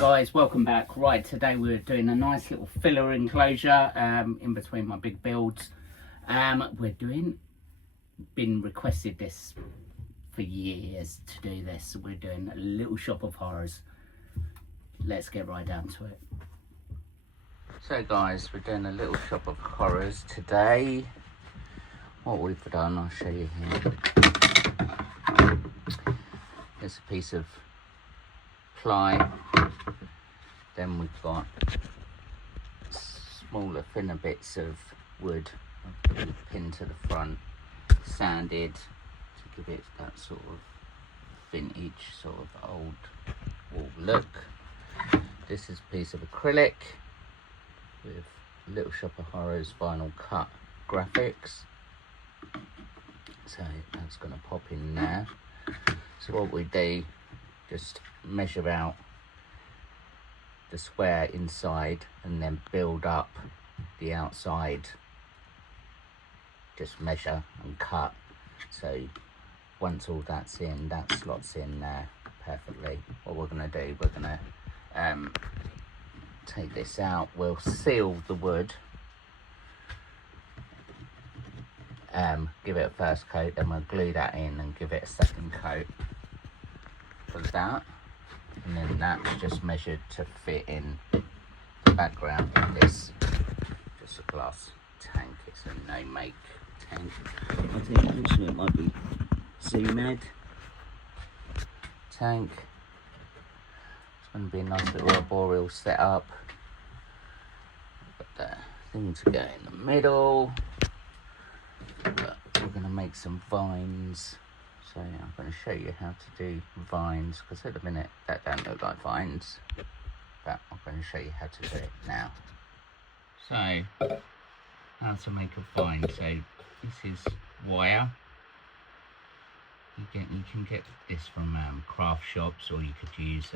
Guys, welcome back. Right, today we're doing a nice little filler enclosure in between my big builds. Been requested this for years to do this. We're doing a little shop of horrors. Let's get right down to it. So guys, we're doing a little shop of horrors today. What we've done, I'll show you here. Here's a piece of ply. Then we've got smaller, thinner bits of wood pinned to the front, sanded to give it that sort of vintage, sort of old wall look. This is a piece of acrylic with Little Shop of Horrors vinyl cut graphics. So that's going to pop in there. So what we do, just measure out the square inside and then build up the outside. Just measure and cut. So once all that's in, that slots in there perfectly. What we're going to do, we're going to take this out. We'll seal the wood. Give it a first coat, then we'll glue that in and give it a second coat for that. And then that's just measured to fit in the background of this. Just a glass tank, it's a no make tank. I think actually it might be Zoomed tank. It's going to be a nice little arboreal setup. Got the thing to go in the middle. But we're going to make some vines. So I'm going to show you how to do vines, because at the minute that don't look like vines, but I'm going to show you how to do it now. So how to make a vine. So this is wire. You can get this from craft shops, or you could use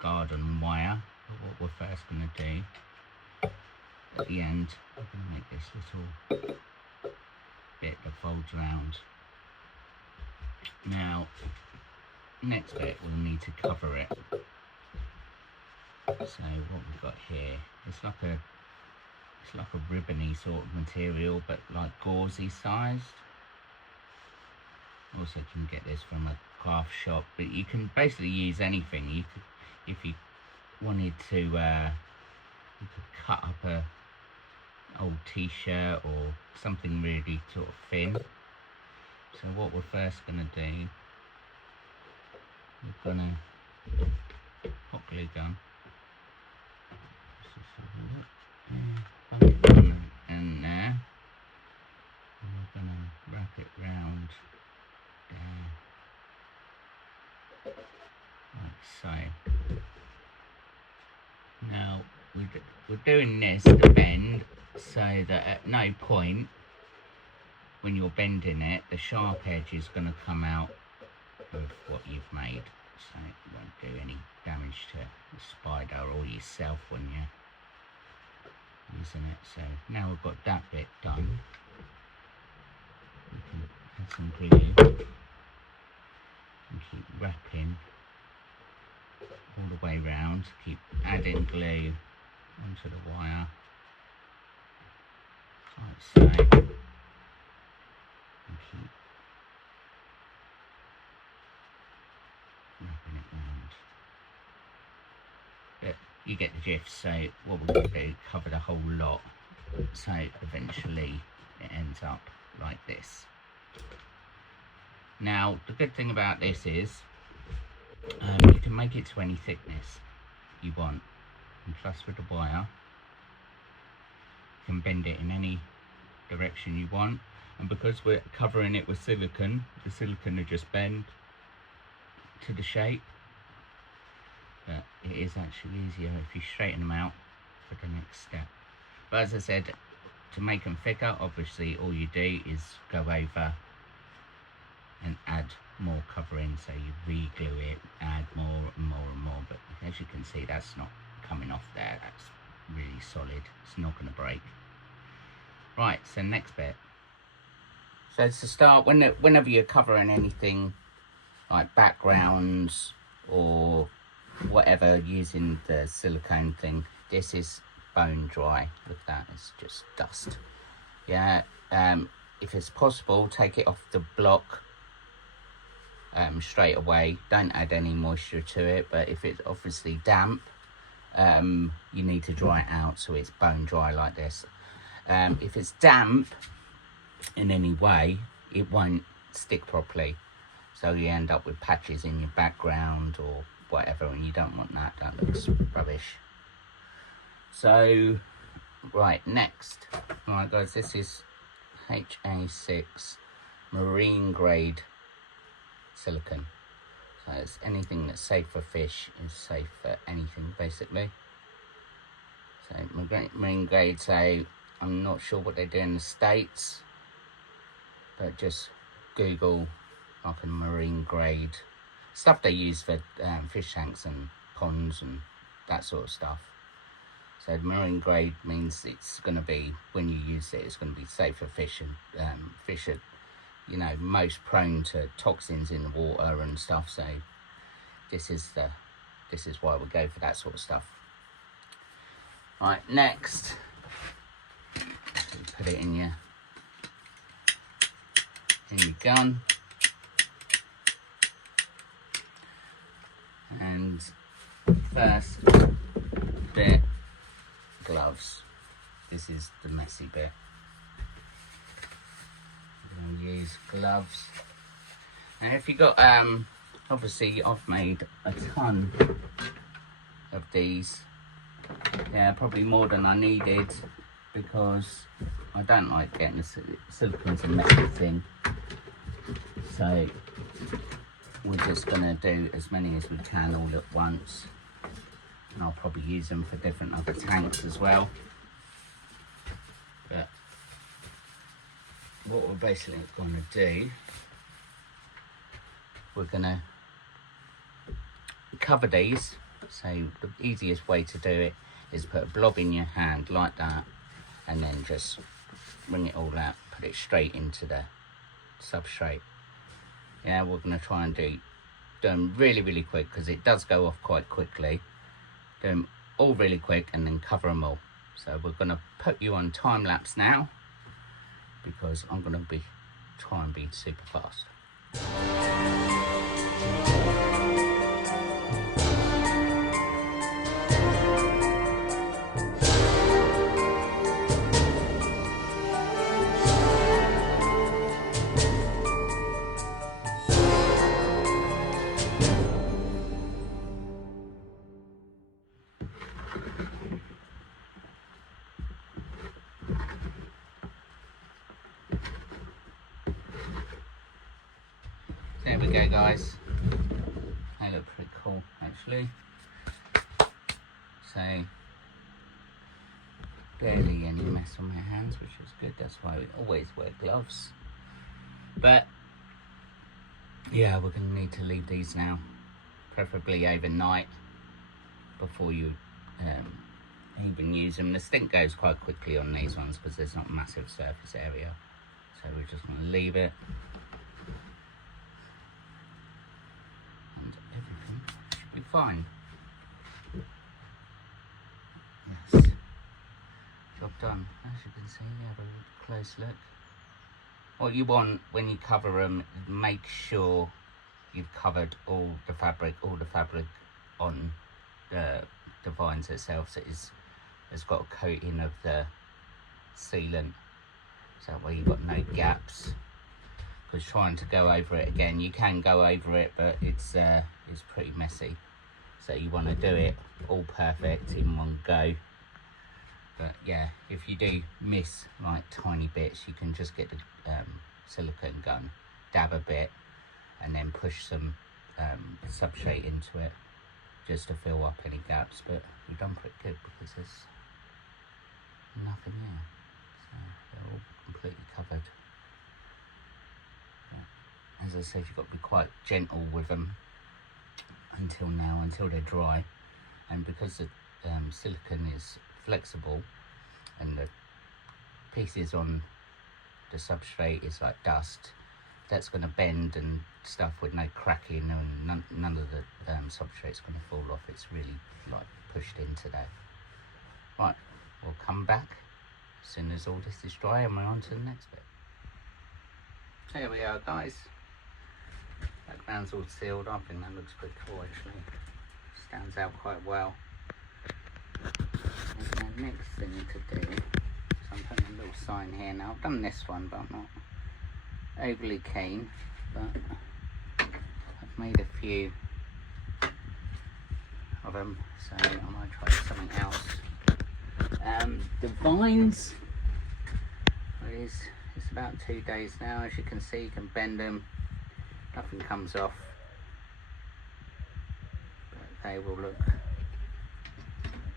garden wire. But what we're first going to do at the end, we're going to make this little bit that folds around. Now, next bit, we'll need to cover it. So what we've got here, it's like a ribbony sort of material, but like gauzy sized. Also, you can get this from a craft shop, but you can basically use anything. You could, if you wanted to, you could cut up a old t-shirt or something really sort of thin. So what we're first going to do, we're going to hot glue gun, and there, and we're going to wrap it round there, like so. Now we're doing this to bend, so that at no point when you're bending it, the sharp edge is going to come out of what you've made, so it won't do any damage to the spider or yourself when you're using it. So now we've got that bit done, we can add some glue and keep wrapping all the way round, keep adding glue onto the wire like so. And keep wrapping it round. But you get the gist. So what we're going to do, cover the whole lot, so eventually it ends up like this. Now the good thing about this is you can make it to any thickness you want, and plus with the wire you can bend it in any direction you want. And because we're covering it with silicone, the silicone will just bend to the shape. But it is actually easier if you straighten them out for the next step. But as I said, to make them thicker, obviously all you do is go over and add more covering. So you re-glue it, add more and more and more. But as you can see, that's not coming off there. That's really solid. It's not going to break. Right, so next bit. So to start, whenever you're covering anything like backgrounds or whatever, using the silicone thing. This is bone dry. Look at that, it's just dust. Yeah, if it's possible, take it off the block straight away. Don't add any moisture to it, but if it's obviously damp, you need to dry it out so it's bone dry like this. If it's damp in any way, it won't stick properly, so you end up with patches in your background or whatever, and you don't want that. That looks rubbish. So right, next, alright guys, this is HA6 marine grade silicone. So it's anything that's safe for fish is safe for anything, basically. So marine grade, so I'm not sure what they do in the States, but just Google like a marine grade stuff they use for fish tanks and ponds and that sort of stuff. So marine grade means it's going to be, when you use it, it's going to be safe for fish, and fish are, you know, most prone to toxins in the water and stuff. So this is why we go for that sort of stuff. Right, next, put it in your gun, and first bit, gloves. This is the messy bit. We're going to use gloves. And if you got, obviously I've made a ton of these. Yeah, probably more than I needed, because I don't like getting the silicone's a messy thing. So we're just going to do as many as we can all at once. And I'll probably use them for different other tanks as well. But what we're basically going to do, we're going to cover these. So the easiest way to do it is put a blob in your hand like that, and then just bring it all out, put it straight into the substrate. Yeah, we're going to try and do them really quick, because it does go off quite quickly. Do them all really quick and then cover them all. So we're going to put you on time lapse now, because I'm going to try and be super fast. There we go, guys. They look pretty cool, actually. So barely any mess on my hands, which is good. That's why we always wear gloves. But yeah, we're going to need to leave these now, preferably overnight, before you even use them. The stink goes quite quickly on these ones because there's not massive surface area. So we're just going to leave it. Everything should be fine. Yes, job done. As you can see, have a close look. What you want when you cover them, make sure you've covered all the fabric on the vines itself, so it's got a coating of the sealant, so that way you've got no gaps. Because trying to go over it again, you can go over it, but it's pretty messy. So you want to do it all perfect in one go. But yeah, if you do miss like tiny bits, you can just get the silicone gun, dab a bit, and then push some substrate into it just to fill up any gaps. But we've done pretty good because there's nothing there, so they're all completely covered. But as I said, you've got to be quite gentle with them until they're dry, and because the silicone is flexible and the pieces on the substrate is like dust, that's going to bend and stuff with no cracking, and none of the substrate's going to fall off. It's really like pushed in today. Right, we'll come back as soon as all this is dry and we're on to the next bit. There we are, guys. Background's all sealed. I think that looks pretty cool actually. Stands out quite well. And the next thing to do, so I'm putting a little sign here now. I've done this one, but I'm not overly keen. But I've made a few of them, so I might try something else. The vines, it's about 2 days now. As you can see, you can bend them, nothing comes off, but they will look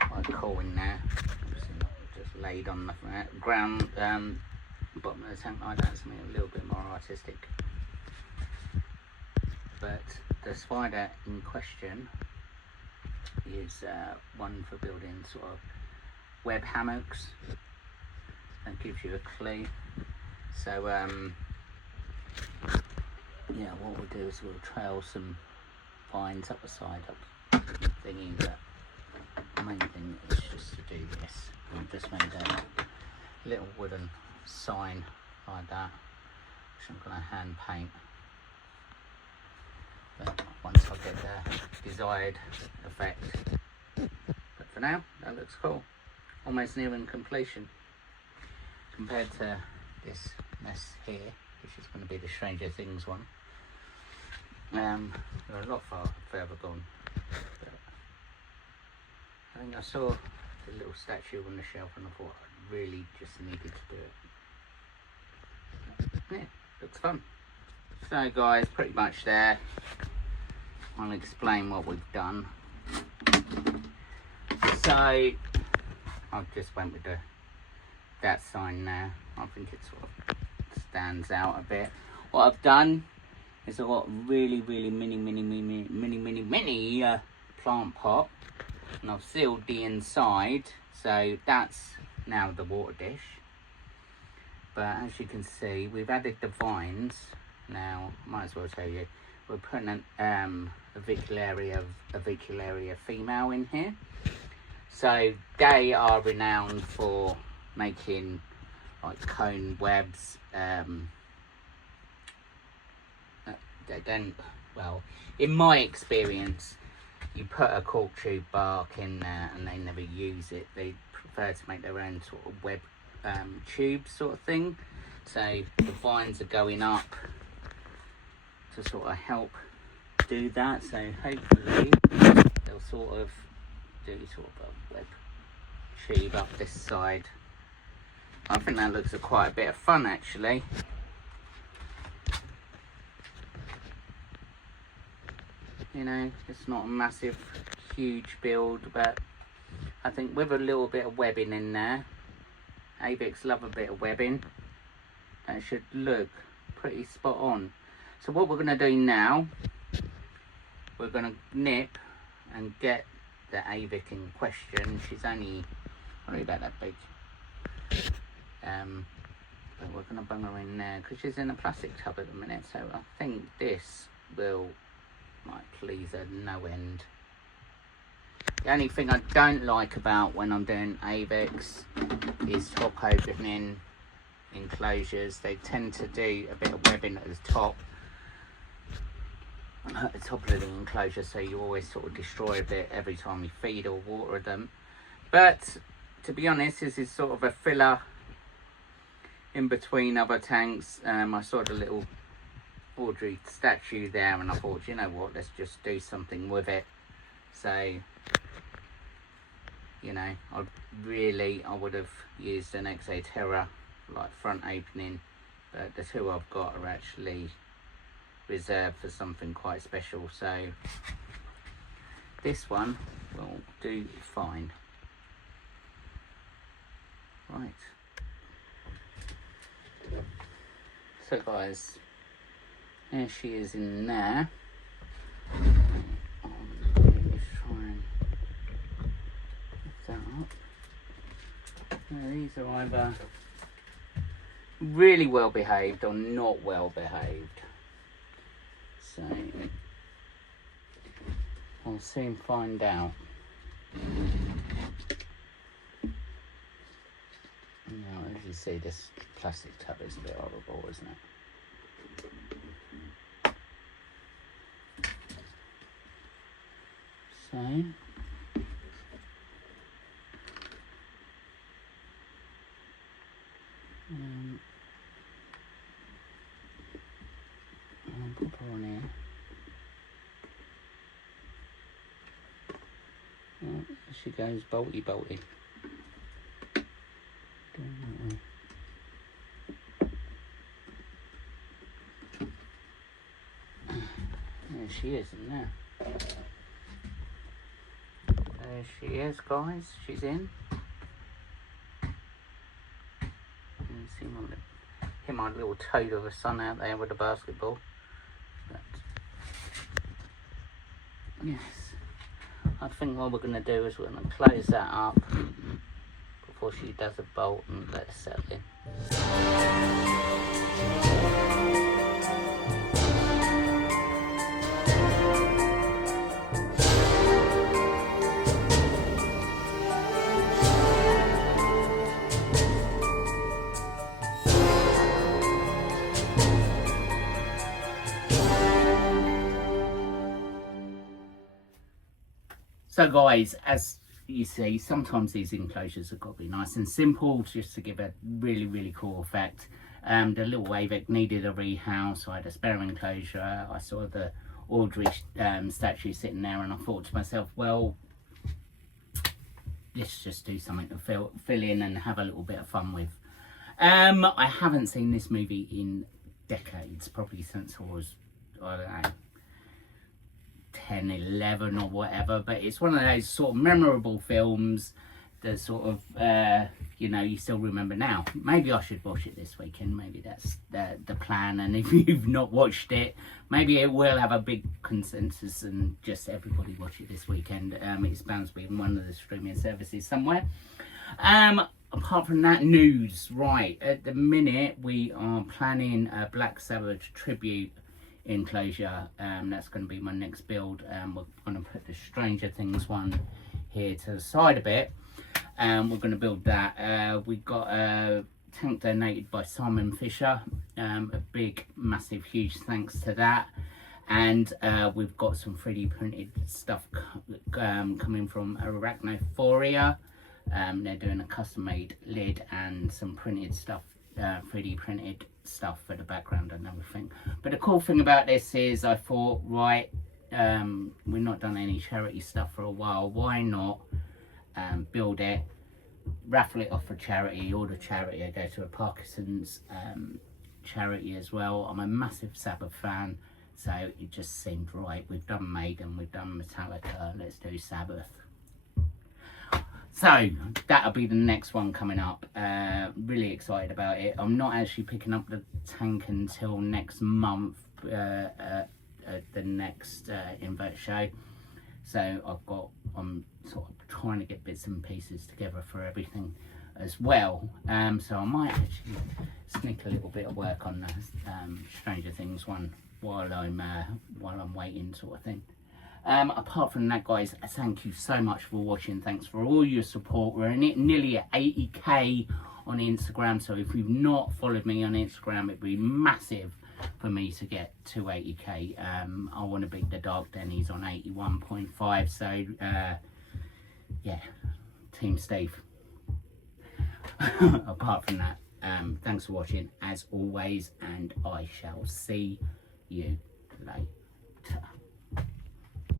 quite cool in there. Obviously not just laid on the ground, bottom of the tank like that, something a little bit more artistic. But the spider in question is one for building sort of web hammocks. That gives you a clue. So yeah, what we'll do is we'll trail some vines up the side of the thingy, but the main thing is just to do this. I've just made a little wooden sign like that, which I'm going to hand paint. But once I get the desired effect. But for now, that looks cool. Almost nearing completion compared to this mess here, which is going to be the Stranger Things one. We're a lot further gone. But I think I saw the little statue on the shelf and I thought I really just needed to do it. Yeah, looks fun. So guys, pretty much there. I'll explain what we've done. So I just went with that sign there. I think it sort of stands out a bit. What I've done is I've got a really mini plant pot, and I've sealed the inside, so that's now the water dish. But as you can see, we've added the vines. Now, might as well tell you, we're putting an avicularia female in here. So they are renowned for making like cone webs. They don't, well, in my experience, you put a cork tube bark in there and they never use it. They prefer to make their own sort of web tube sort of thing. So the vines are going up to sort of help do that. So hopefully they'll sort of do sort of a web tube up this side. I think that looks like quite a bit of fun actually. You know, it's not a massive, huge build, but I think with a little bit of webbing in there, Avix love a bit of webbing, that should look pretty spot on. So what we're going to do now, we're going to nip and get the Avic in question. She's only about that big. But we're going to bung her in there because she's in a plastic tub at the minute, so I think this will please her no end. The only thing I don't like about when I'm doing Avix is top opening enclosures. They tend to do a bit of webbing at the top of the enclosure, so you always sort of destroy a bit every time you feed or water them. But to be honest, this is sort of a filler in between other tanks. I saw the little Audrey statue there and I thought, you know what, let's just do something with it. So, you know, I would have used an Exoterra like front opening, but the two I've got are actually reserved for something quite special, so this one will do fine. Right, so guys, there she is in there. Let's try and lift that up. Now, these are either really well behaved or not well behaved. So I'll soon find out. Now, as you see, this plastic tub is a bit horrible, isn't it? So I'll put her on here. Oh, there she goes, bolty bolty. There she is, isn't there? There she is, guys. She's in. You see my little toad of a son out there with a basketball. But yes, I think what we're going to do is we're going to close that up before she does a bolt and let it settle in. So guys, as you see, sometimes these enclosures have got to be nice and simple just to give a really, really cool effect. The little Wavec needed a rehouse, so I had a spare enclosure. I saw the Audrey statue sitting there and I thought to myself, well, let's just do something to fill in and have a little bit of fun with. I haven't seen this movie in decades, probably since I was, I don't know, 10, 11 or whatever, but it's one of those sort of memorable films that sort of, you know, you still remember now. Maybe I should watch it this weekend, maybe that's the plan, and if you've not watched it, maybe it will have a big consensus and just everybody watch it this weekend. It's bound to be in one of the streaming services somewhere. Apart from that, news, right, at the minute we are planning a Black Sabbath tribute enclosure. That's going to be my next build. We're going to put the Stranger Things one here to the side a bit, and we're going to build that. We got a tank donated by Simon Fisher, a big massive huge thanks to that, and we've got some 3D printed stuff coming from Arachnophoria. They're doing a custom made lid and some printed stuff, 3D printed stuff for the background and everything. But the cool thing about this is I thought, right, we've not done any charity stuff for a while, why not build it, raffle it off for charity, order charity. I go to a Parkinson's charity as well. I'm a massive Sabbath fan, so it just seemed right. We've done Maiden, we've done Metallica, let's do Sabbath. So that'll be the next one coming up. Really excited about it. I'm not actually picking up the tank until next month at the next invert show. So I'm sort of trying to get bits and pieces together for everything as well. So I might actually sneak a little bit of work on the Stranger Things one while I'm waiting, sort of thing. Apart from that, guys, thank you so much for watching. Thanks for all your support. We're nearly at 80k on Instagram, so if you've not followed me on Instagram, it'd be massive for me to get to 80k. I want to beat the Dark Denny's on 81.5, so yeah, Team Steve. Apart from that, thanks for watching as always, and I shall see you later.